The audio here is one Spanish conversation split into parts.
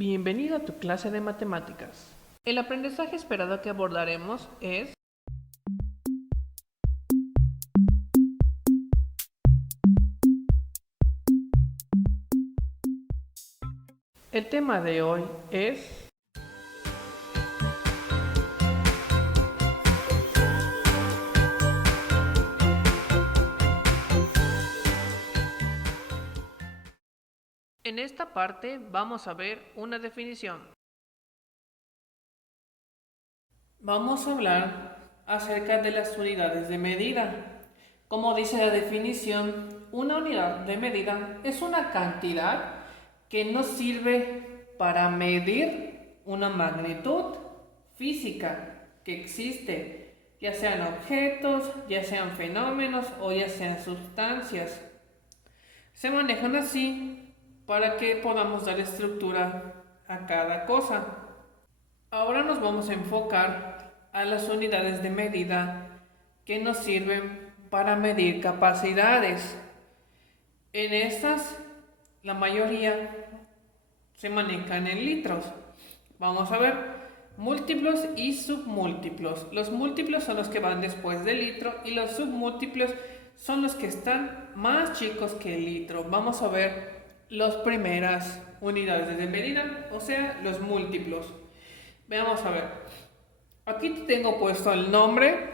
Bienvenido a tu clase de matemáticas. El aprendizaje esperado que abordaremos es el tema de hoy es en esta parte vamos a ver una definición. Vamos a hablar acerca de las unidades de medida. Como dice la definición, una unidad de medida es una cantidad que nos sirve para medir una magnitud física que existe, ya sean objetos, ya sean fenómenos o ya sean sustancias. Se manejan así para que podamos dar estructura a cada cosa. Ahora nos vamos a enfocar a las unidades de medida que nos sirven para medir capacidades. En estas, la mayoría se manejan en litros. Vamos a ver múltiplos y submúltiplos. Los múltiplos son los que van después del litro y los submúltiplos son los que están más chicos que el litro. Vamos a ver las primeras unidades de medida, o sea, los múltiplos. Veamos a ver. Aquí tengo puesto el nombre,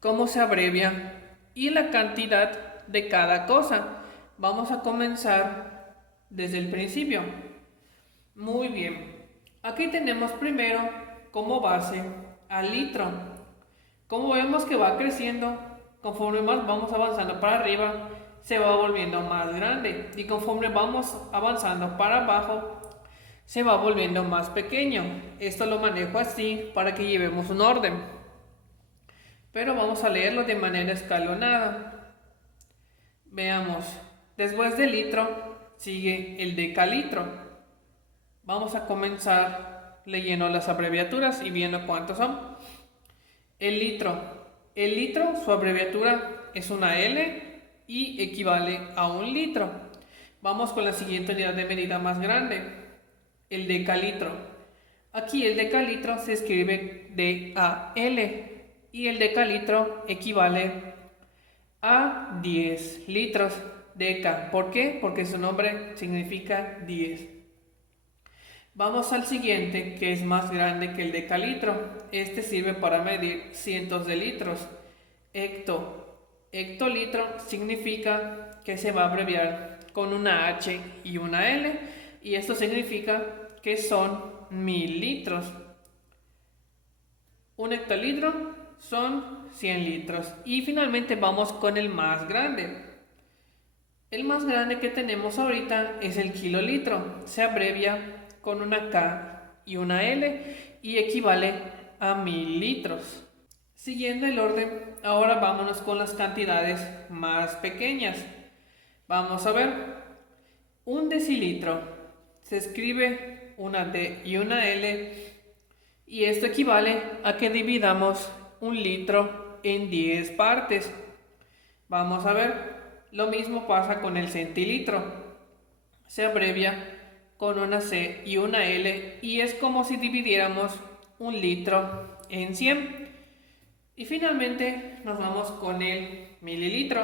cómo se abrevia y la cantidad de cada cosa. Vamos a comenzar desde el principio. Muy bien. Aquí tenemos primero como base al litro. Como vemos que va creciendo, conforme más vamos avanzando para arriba, se va volviendo más grande. Y conforme vamos avanzando para abajo, se va volviendo más pequeño. Esto lo manejo así para que llevemos un orden. Pero vamos a leerlo de manera escalonada. Veamos. Después del litro sigue el decalitro. Vamos a comenzar leyendo las abreviaturas y viendo cuántos son. El litro. El litro, su abreviatura es una L y equivale a un litro. Vamos con la siguiente unidad de medida más grande. El decalitro. Aquí el decalitro se escribe DAL y el decalitro equivale a 10 litros. Deca. ¿Por qué? Porque su nombre significa 10. Vamos al siguiente, que es más grande que el decalitro. Este sirve para medir cientos de litros. Hectolitro significa que se va a abreviar con una H y una L, y esto significa que son 1000 litros. Un hectolitro son 100 litros. Y finalmente vamos con el más grande. El más grande que tenemos ahorita es el kilolitro. Se abrevia con una K y una L y equivale a 1000 litros. Siguiendo el orden, ahora vámonos con las cantidades más pequeñas. Vamos a ver, un decilitro se escribe una D y una L y esto equivale a que dividamos un litro en 10 partes. Vamos a ver, lo mismo pasa con el centilitro. Se abrevia con una C y una L y es como si dividiéramos un litro en 100. Y finalmente nos vamos con el mililitro.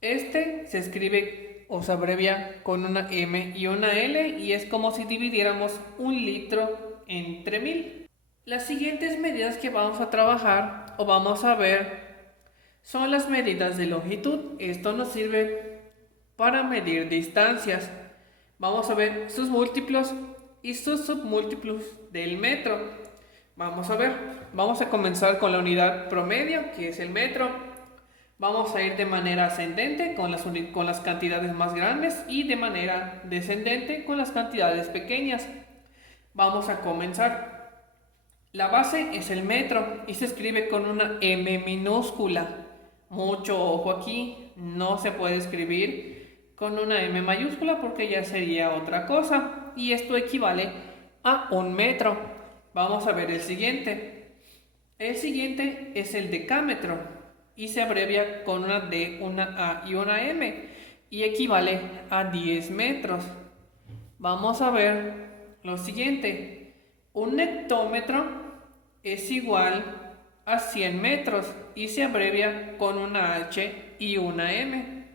Este se escribe o se abrevia con una M y una L y es como si dividiéramos un litro entre 1000. Las siguientes medidas que vamos a trabajar o vamos a ver son las medidas de longitud. Esto nos sirve para medir distancias. Vamos a ver sus múltiplos y sus submúltiplos del metro. Vamos a ver, vamos a comenzar con la unidad promedio, que es el metro. Vamos a ir de manera ascendente con las cantidades más grandes y de manera descendente con las cantidades pequeñas. Vamos a comenzar. La base es el metro y se escribe con una M minúscula. Mucho ojo aquí, no se puede escribir con una M mayúscula porque ya sería otra cosa y esto equivale a un metro. Vamos a ver el siguiente. El siguiente es el decámetro y se abrevia con una D, una A y una M y equivale a 10 metros. Vamos a ver lo siguiente. Un hectómetro es igual a 100 metros y se abrevia con una H y una M.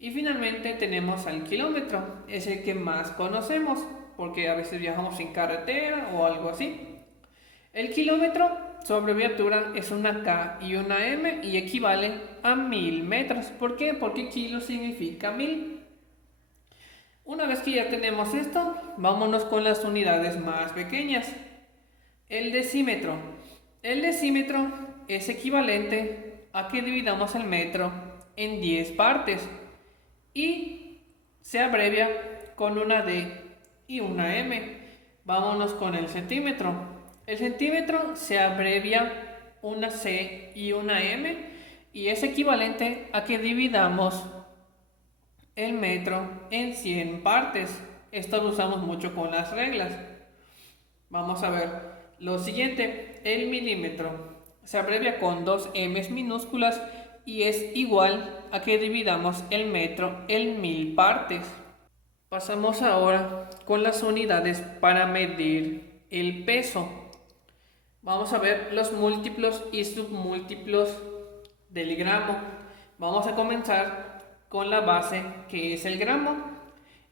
Y finalmente tenemos al kilómetro, es el que más conocemos porque a veces viajamos en carretera o algo así. El kilómetro, su abreviatura es una K y una M y equivale a 1000 metros. ¿Por qué? Porque kilo significa 1000. Una vez que ya tenemos esto, vámonos con las unidades más pequeñas. El decímetro. El decímetro es equivalente a que dividamos el metro en 10 partes y se abrevia con una D y una M. Vámonos con el centímetro. El centímetro se abrevia una C y una M y es equivalente a que dividamos el metro en 100 partes. Esto lo usamos mucho con las reglas. Vamos a ver lo siguiente. El milímetro se abrevia con dos M's minúsculas y es igual a que dividamos el metro en 1000 partes. Pasamos ahora con las unidades para medir el peso. Vamos a ver los múltiplos y submúltiplos del gramo. Vamos a comenzar con la base, que es el gramo.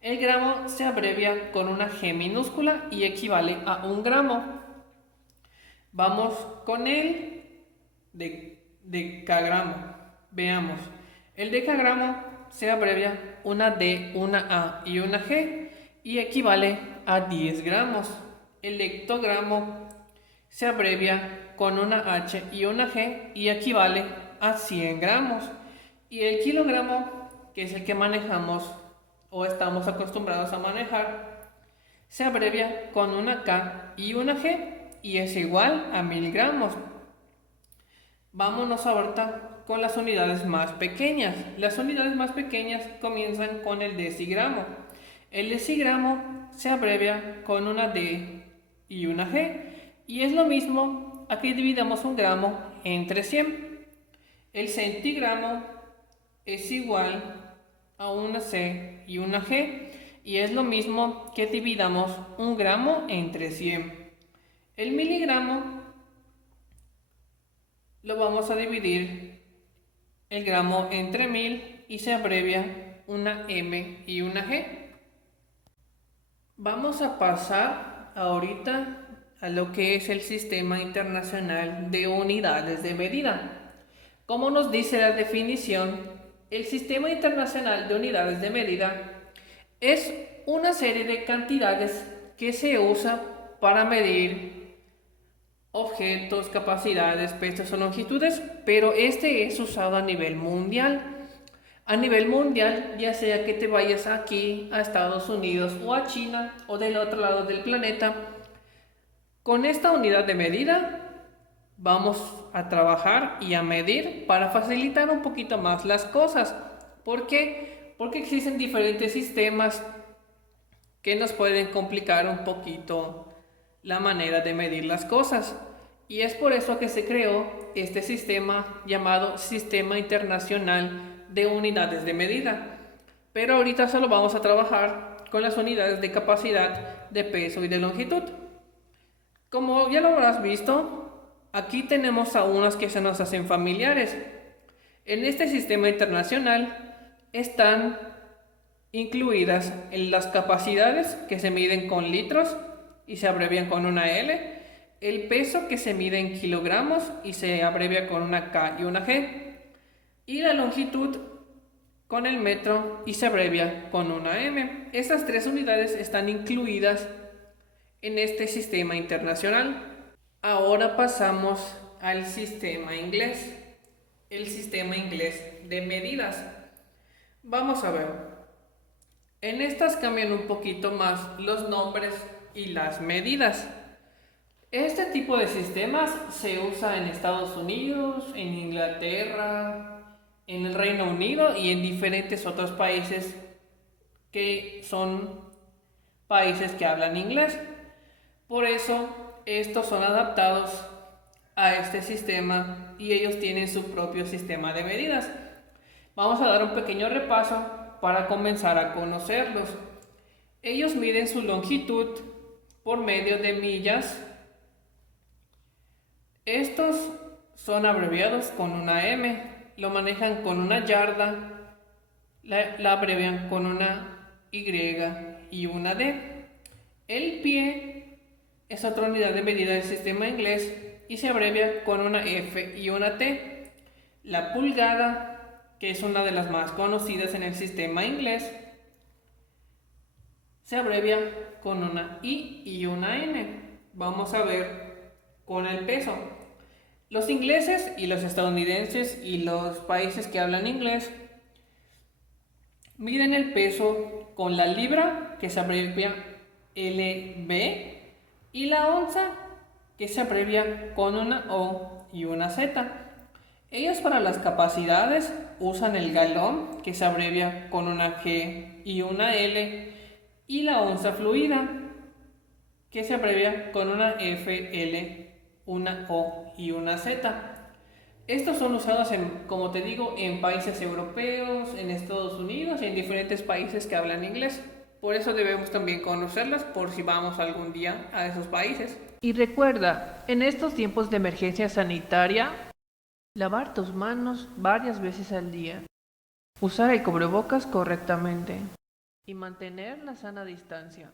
El gramo se abrevia con una G minúscula y equivale a 1 gramo. Vamos con el decagramo. Veamos. El decagramo se abrevia una D, una A y una G y equivale a 10 gramos. El hectogramo se abrevia con una H y una G y equivale a 100 gramos. Y el kilogramo, que es el que manejamos o estamos acostumbrados a manejar, se abrevia con una K y una G y es igual a 1000 gramos. Vámonos ahorita con las unidades más pequeñas. Las unidades más pequeñas comienzan con el decigramo. El decigramo se abrevia con una D y una G y es lo mismo a que dividamos 1 gramo entre 100. El centigramo es igual a una C y una G y es lo mismo que dividamos 1 gramo entre 100. El miligramo lo vamos a dividir el gramo entre 1000 y se abrevia una M y una G. Vamos a pasar ahorita a lo que es el Sistema Internacional de Unidades de Medida. Como nos dice la definición, el Sistema Internacional de Unidades de Medida es una serie de cantidades que se usa para medir objetos, capacidades, pesos o longitudes, pero este es usado a nivel mundial. A nivel mundial, ya sea que te vayas aquí a Estados Unidos o a China o del otro lado del planeta, con esta unidad de medida vamos a trabajar y a medir para facilitar un poquito más las cosas. ¿Por qué? Porque existen diferentes sistemas que nos pueden complicar un poquito la manera de medir las cosas. Y es por eso que se creó este sistema llamado Sistema Internacional de Unidades de Medida. Pero ahorita solo vamos a trabajar con las unidades de capacidad, de peso y de longitud. Como ya lo habrás visto, aquí tenemos a unos que se nos hacen familiares. En este sistema internacional están incluidas en las capacidades que se miden con litros y se abrevian con una L, el peso que se mide en kilogramos y se abrevia con una K y una G, y la longitud con el metro y se abrevia con una M. Estas tres unidades están incluidas en este sistema internacional. Ahora pasamos al sistema inglés, el sistema inglés de medidas. Vamos a ver. En estas cambian un poquito más los nombres y las medidas. Este tipo de sistemas se usa en Estados Unidos, en Inglaterra, en el Reino Unido y en diferentes otros países que son países que hablan inglés. Por eso estos son adaptados a este sistema y ellos tienen su propio sistema de medidas. Vamos a dar un pequeño repaso para comenzar a conocerlos. Ellos miden su longitud por medio de millas. Estos son abreviados con una M, lo manejan con una yarda, la abrevian con una Y y una D. El pie es otra unidad de medida del sistema inglés y se abrevia con una F y una T. La pulgada, que es una de las más conocidas en el sistema inglés, se abrevia con una I y una N. Vamos a ver con el peso. Los ingleses y los estadounidenses y los países que hablan inglés miden el peso con la libra, que se abrevia LB, y la onza, que se abrevia con una O y una Z. Ellos para las capacidades usan el galón, que se abrevia con una G y una L, y la onza fluida, que se abrevia con una FL, una O y una Z. Estos son usados como te digo, en países europeos, en Estados Unidos y en diferentes países que hablan inglés. Por eso debemos también conocerlas por si vamos algún día a esos países. Y recuerda, en estos tiempos de emergencia sanitaria, lavar tus manos varias veces al día, usar el cubrebocas correctamente y mantener la sana distancia.